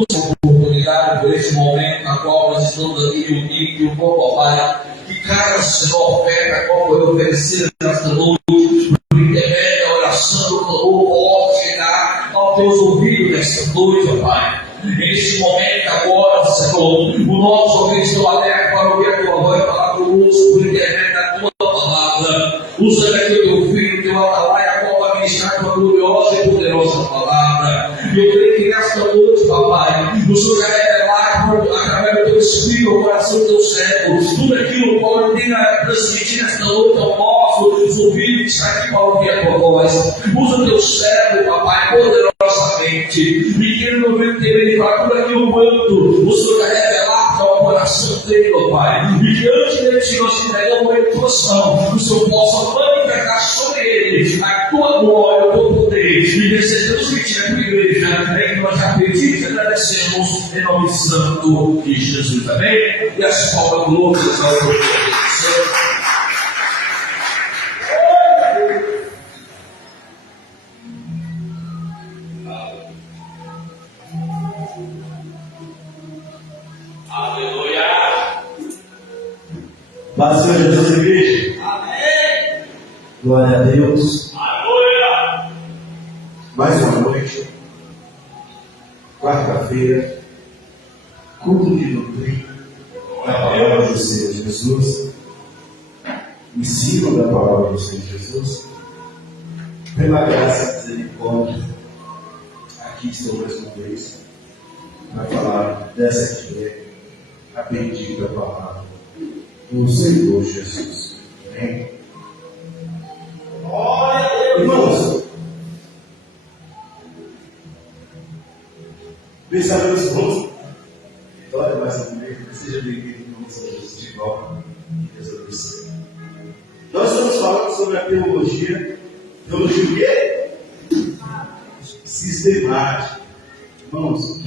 Oportunidade por esse momento na qual nós estamos aqui reunidos, ó Pai, que cada Senhor oferta qual foi oferecida nesta noite, por intermédio da oração do clamor, possa chegar aos teus ouvidos nesta noite, ó Pai. Neste momento agora, Senhor, o nosso ouvido está aberto para ouvir a tua voz, falar conosco por intermédio da tua palavra. Usando aqui o teu filho, o teu atalaia, a qual vai ministrar a tua gloriosa e poderosa palavra. E eu creio que nesta noite, papai, o Senhor vai revelar através do teu Espírito, o coração do teu servo, tudo aquilo que pode ter a transmitir nesta noite ao nosso ouvido que está aqui para ouvir a tua voz. Usa o teu servo, papai, poderosamente, e que ele não venha ter para tudo aquilo quanto o Senhor vai revelar ao coração dele, ó Pai. E diante dele, Senhor, se entregamos em tua mão, o Senhor possa manifestar sobre ele a tua glória, o teu poder, e desejar transmitir a tua igreja, é que nós já pedimos e agradecemos em nome santo de Jesus. Amém? E as palmas loucas ao teu Deus. Paz do Senhor Jesus, igreja. Amém. Glória a Deus. Aleluia. Mais uma noite. Quarta-feira. Culto de doutrina da palavra do Senhor Jesus. Ensino da palavra do Senhor Jesus. Pela graça e misericórdia, aqui estou mais uma vez para falar dessa que é a bendita palavra do Senhor Jesus. Amém? Glória a Deus. Irmãos, pensamento irmãos, vitória mais uma vez, seja bem-vindo em nome de Jesus de volta e Deus abençoe. Nós estamos falando sobre a teologia o quê? Sistemática. Irmãos,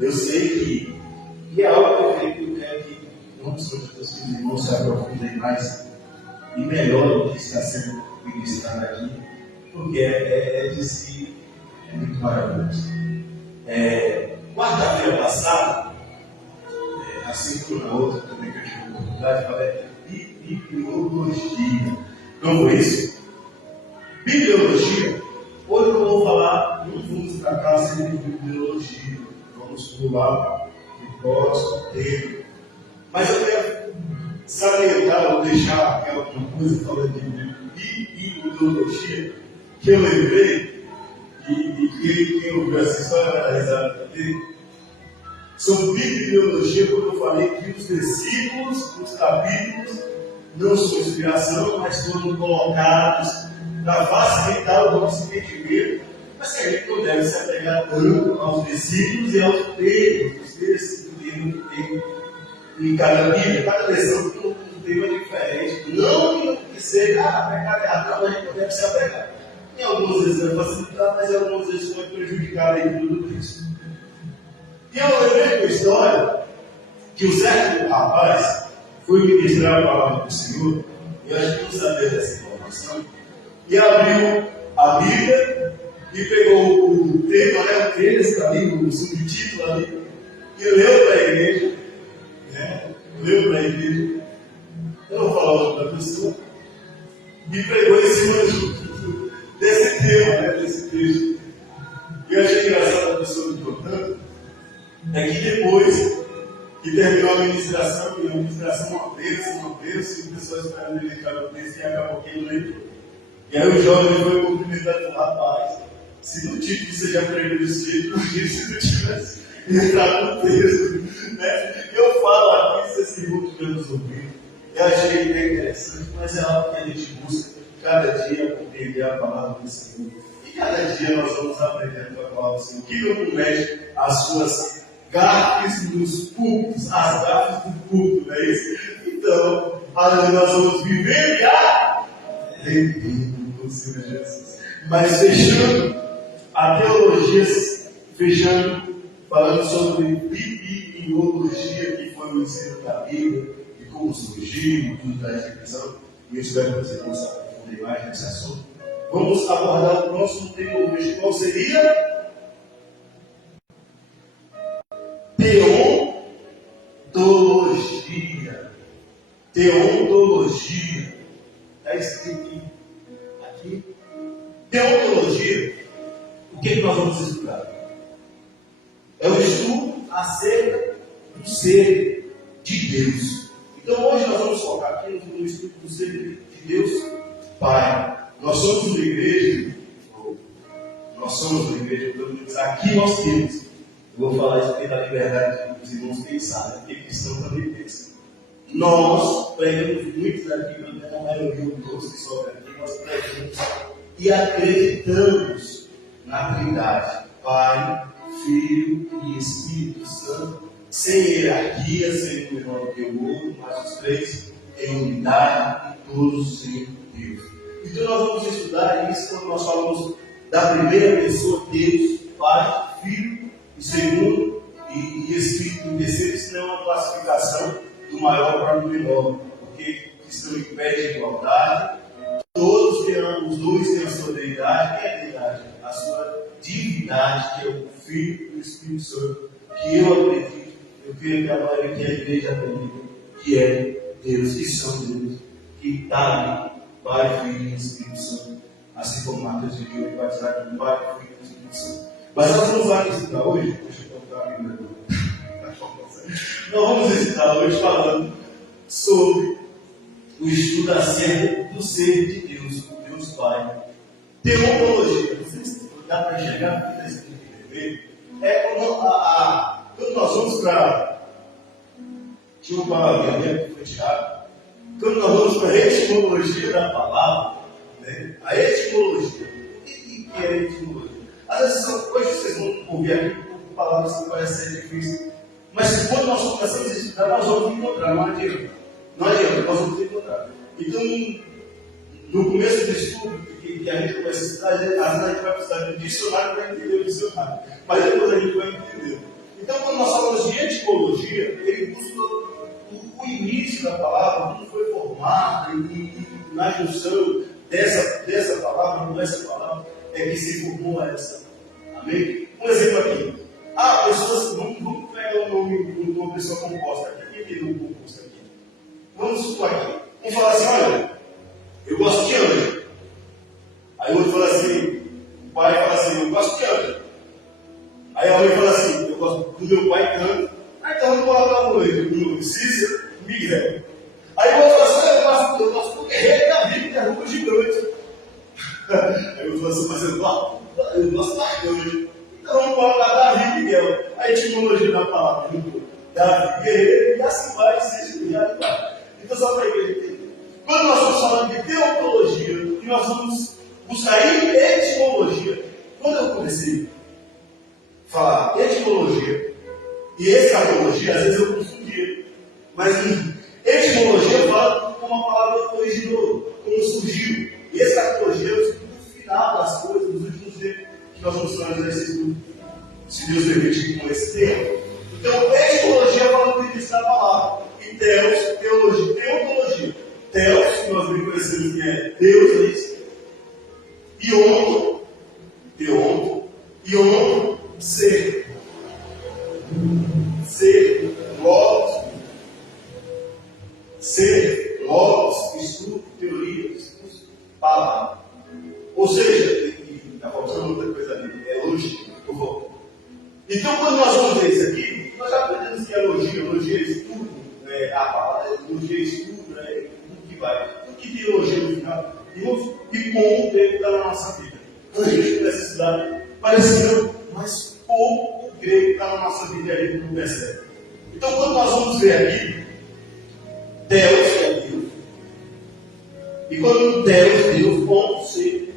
eu sei que é algo que eu quero que muitos dos irmãos se aprofundem mais e melhor do que está sendo ministrado aqui, porque de si é muito maravilhoso. Quarta-feira passada, assim como na outra também que eu tive a oportunidade, falei bibliologia. Não foi isso? Bibliologia. Hoje eu vou falar, não vamos tratar sempre de bibliologia, vamos pular o próximo tema. Mas eu quero salientar ou deixar aquela coisa falando de bibliologia, que eu lembrei, e quem ouviu essa história vai dar risada também, sobre bibliologia, quando eu falei que os versículos, os capítulos, não são inspiração, mas foram colocados para facilitar o nosso entendimento, mas que a gente não deve se apegar tanto aos versículos e aos termos, os textos que tem em cada Bíblia, cada versão tem um tema diferente. Não que seja pecado errado, não, a gente não deve se apegar. Em algumas vezes vai facilitar, mas em algumas vezes vai prejudicar a leitura do texto. E eu lembrei uma história que um certo rapaz foi ministrar a palavra do Senhor, e eu acho que não sabia dessa informação, e abriu a Bíblia e pegou o tema, o texto ali, o subtítulo ali, e leu para a igreja, leu para a igreja, eu não vou falar o nome da pessoa, e pregou em cima desse tema, desse texto. E eu achei engraçado a pessoa me contando, é que depois que terminou a ministração, e a ministração uma bênção, e o pessoal esperando ele entrar no texto, e acabou que ele lembrou. E aí o jovem foi cumprimentado e falou: rapaz, se não tive que você já aprendeu desse jeito, por que se não tivesse entrado no texto? Eu falo aqui, se esse irmão estiver nos ouvindo, eu achei interessante, mas é algo que a gente busca cada dia compreender a palavra do Senhor. E cada dia nós vamos aprendendo com a palavra do Senhor. Que não mexe as suas gafes nos cultos, as gafes do culto, não é isso? Então, nós vamos viver e aprendendo com o Senhor Jesus. Mas fechando a teologia, falando sobre bibliologia, que foi o ensino da Bíblia, e como surgiu, tudo da descrição, e eu espero que você possa aprofundar mais nesse assunto. Vamos abordar o próximo tema hoje. Qual seria? Teontologia. Teontologia. Está escrito aqui. Teontologia. O que nós vamos estudar? É o estudo acerca do ser de Deus. Então hoje nós vamos focar aqui no estudo do ser de Deus Pai. Nós somos uma igreja, pelo menos aqui nós temos. Eu vou falar isso aqui da liberdade dos irmãos pensar, porque cristão também pensa. Nós pregamos muitos aqui, a maioria dos que sobram aqui, nós pregamos e acreditamos na Trindade, Pai, Filho e Espírito Santo, sem hierarquia, sem um menor que o outro, mas os três em unidade e todos em Deus. Então nós vamos estudar isso quando nós falamos da primeira pessoa, Deus, Pai, Filho, e segundo e Espírito, e terceiro. Isso não é uma classificação do maior para o menor, porque isso não impede a igualdade. Todos os dois têm a sua deidade. Que é a deidade? A sua divindade, que é o Filho e o Espírito Santo, que eu acredito, eu creio que a maioria que a igreja acredita, que é Deus, que são Deus, que está ali, Pai, Filho e Espírito Santo, assim como Mateus de Deus vai dizer aqui, Pai, Filho e Espírito Santo. Mas nós vamos lá estudar hoje, deixa eu colocar a Bíblia. Nós vamos estudar hoje falando sobre o estudo acerca do ser de Deus, o Deus Pai. Teologia, não sei se dá para enxergar, porque está escrito em vermelho. É quando nós vamos para. Tinha uma palavrinha que foi tirada. Quando nós vamos para a etimologia da palavra, né? A etimologia. O que é a etimologia? Às vezes, hoje vocês vão ouvir aqui palavras que parecem ser difíceis. Mas quando nós começamos a estudar, nós vamos encontrar, não adianta. Não adianta, nós vamos encontrar. Então, no começo do estudo, que a gente começa a estudar, às vezes a gente vai precisar de um dicionário para entender o dicionário. Mas depois a gente vai entender. Então, quando nós falamos de etimologia, ele busca o início da palavra, como foi formada, e na junção dessa palavra, com essa palavra, é que se formou essa. Amém? Um exemplo aqui. Pessoas, vamos pegar o nome de uma pessoa composta aqui. Quem tem um composto aqui? Vamos supor aqui. Vamos falar assim, olha, eu gosto de anjo. Aí o outro fala assim, o pai fala assim, eu gosto de anjo. Aí a mãe fala assim, eu gosto do meu pai tanto. Aí então vamos colocar o nome Cícero, Miguel. Aí o outro fala assim, eu gosto do guerreiro da vida, que é roupa gigante. Aí eu falo assim, mas eu gosto da anjo. Então vamos colocar Davi e Miguel. A etimologia da palavra Davi, guerreiro, e assim vai, seja vai. Então só para a igreja entender. Quando nós estamos falando de teologia, e nós vamos buscar etimologia. Quando eu comecei a falar etimologia e escatologia, às vezes eu confundia. Mas etimologia fala como a palavra originou, como surgiu. E escatologia é o estudo final das coisas, dos últimos tempos, que nós vamos fazer esse estudo, se Deus permitir, com esse tempo. Então, etimologia fala do início da palavra. E teos, teologia, teontologia. Teos, que nós bem conhecemos que é Deus, é isso. Ionto, ser. Ser, logos. Ser, logos, estudo, teoria, discurso, palavra. Ou seja, está faltando outra coisa ali, é lógica, por favor. Então, quando nós vamos ver isso aqui, nós já aprendemos que é elogio é estudo, a palavra elogio é estudo, tudo que vai. Tudo que tem elogio no final, e como o grego está na nossa vida. Quando a gente começa a estudar, parece não, mas como o grego está na nossa vida e a gente não percebe. Então, quando nós vamos ver aqui, Deus é Deus. E quando Deus, ponto, ser,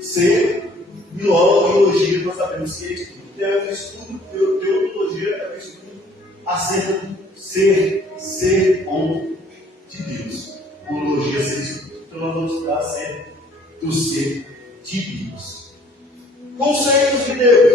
ser, e logo elogio, nós sabemos que é estudo. É um estudo, teologia é um estudo acerca do ser ponto de Deus. Teologia é ser estudo. Então nós vamos estudar acerca do ser de Deus. Conceitos de Deus.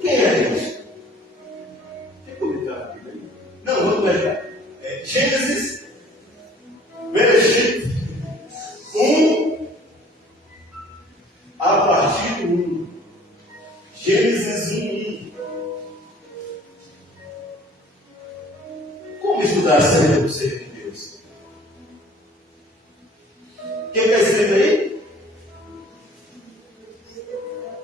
Quem é Deus? Tem comentário aqui? Não, vamos pegar. Gênesis, Bereshit 1, a partir do 1. o ser de Deus. O que está escrito aí?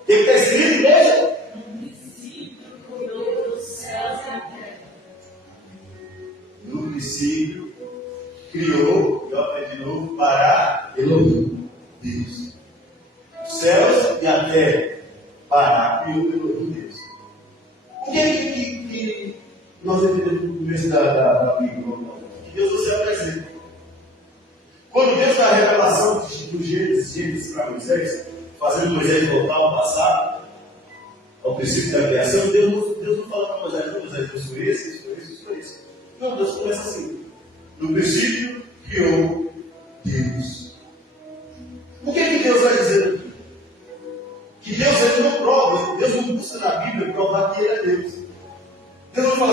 O que está escrito, igreja? No princípio criou os céus e a terra. No princípio, criou, eu aprendi de novo, para Elohim, Deus. Os céus e a terra, para criou Elohim, Deus. O que é que nós entendemos no começo da Bíblia? Que Deus não se apresenta. Quando Deus dá a revelação do Gênesis para Moisés, fazendo Moisés voltar ao passado, ao princípio da criação, Deus não fala para Moisés, eu sou esse, eu sou esse. Não, Deus começa assim. No princípio, criou Deus. O que é que Deus vai dizer aqui? Que Deus ele não prova, Deus não busca na Bíblia provar que Ele é Deus. Deus não fala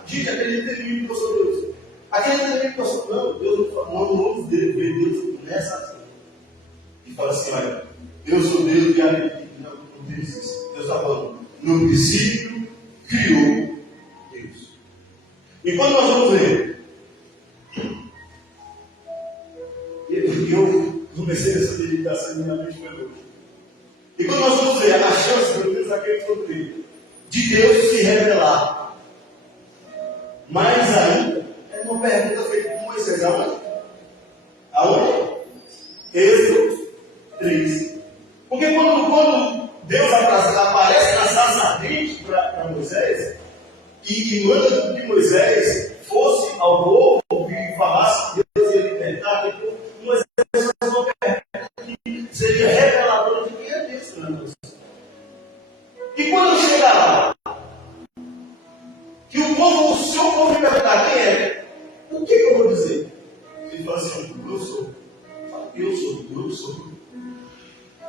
assim, gente, acredita em mim que eu sou Deus. Acredita em mim que eu sou Deus. Não, Deus não fala, não ouve dele, vê Deus nessa ação. E fala assim, olha, eu sou Deus e acredito. Não tem isso. Deus está falando, no princípio, criou Deus. E quando nós vamos ver, eu comecei essa meditação e minha mente foi hoje. E quando nós vamos ver a chance, pelo menos aquele que eu tenho, de Deus se revelar, mais ainda, é uma pergunta feita por Moisés, aonde? Aonde? Êxodo 3. Porque quando Deus aparece na sarça ardente para Moisés, e manda que Moisés fosse ao povo e falasse que Deus ia libertar, Moisés faz uma pergunta que seria reveladora de quem é Deus, né? E quando chegar lá, que o seu povo me perguntar quem é, o que eu vou dizer? Ele fala assim, eu sou.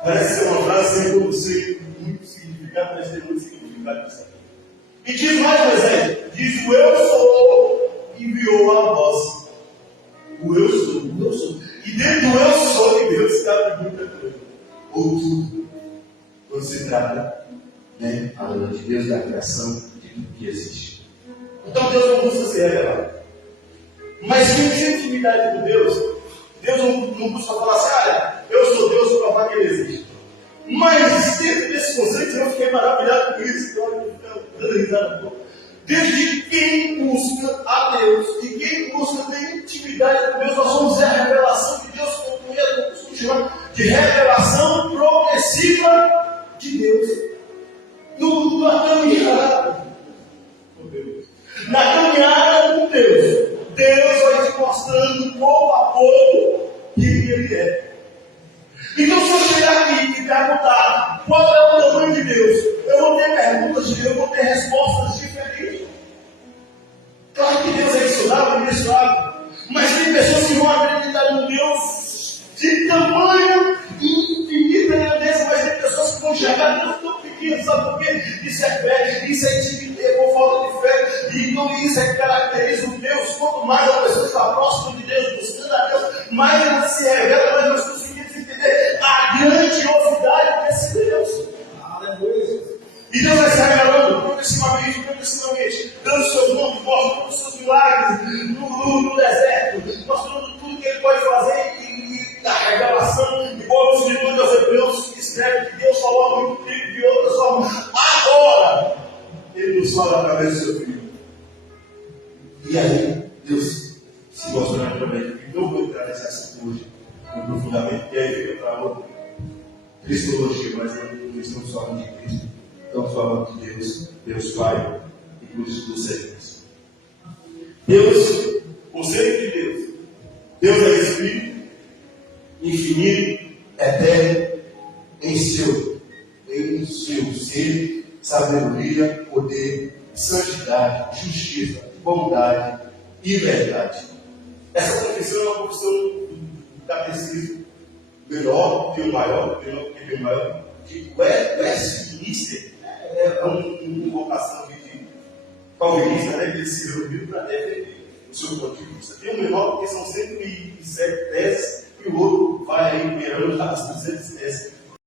Parece ser uma frase sem muito significado, mas tem muito significado isso aqui. E diz mais Moisés, diz o eu sou, enviou a voz. O eu sou. E dentro do eu sou de Deus cabe muita coisa. Ou tudo. Quando se trata, falando de Deus, da criação, de tudo que existe. Então Deus não busca se revelar. Mas quem tem intimidade com Deus não busca falar assim, olha, eu sou Deus para provar que Ele existe. Mas dentro desse conceito eu fiquei maravilhado com isso, dando risada um pouco. Desde quem busca a Deus e quem busca ter intimidade com Deus, nós vamos a revelação de Deus, como eu costumo chamar de revelação progressiva de Deus. Na caminhada com Deus, Deus vai te mostrando pouco a pouco quem Ele é. Então, se eu chegar aqui e perguntar qual é o tamanho de Deus, eu vou ter perguntas, eu vou ter respostas diferentes. Claro que Deus é imensurável, mas tem pessoas que vão acreditar no Deus de tamanho infinito e grandeza, mas tem pessoas que vão enxergar Deus tão pequeno, sabe por quê? Isso é fé, isso é intimidade, por falta de fé, e então isso é que caracteriza o Deus. Quanto mais a pessoa está próxima de Deus, buscando a Deus, mais ela se revela, mais nós conseguimos entender a grandiosidade desse Deus. Aleluia. E Deus vai se revelando progressivamente, dando seus nomes, mostrando os seus milagres no deserto, mostrando tudo que Ele pode fazer e a revelação, igual os escritores dos Hebreus que escrevem que Deus falou há muito tempo de outras formas. Agora, Ele nos fala através do seu Filho. E aí, Deus se mostrou naturalmente. E não vou entrar nesse assunto hoje, profundamente, porque aí fica para outra cristologia, mas não estamos falando de Cristo. Estamos falando de Deus, Deus Pai, e por isso nos servimos. Deus, o ser de Deus. Deus é Espírito, infinito, eterno, em seu ser, sabedoria, poder, santidade, justiça, bondade e verdade. Essa confissão é uma confissão do catecismo melhor que o maior, que o Westminster é uma invocação de calvinista, que ele se reuniu para defender o seu ponto de vista. Tem um menor porque são 107 teses e o outro vai aí beirando as 200 teses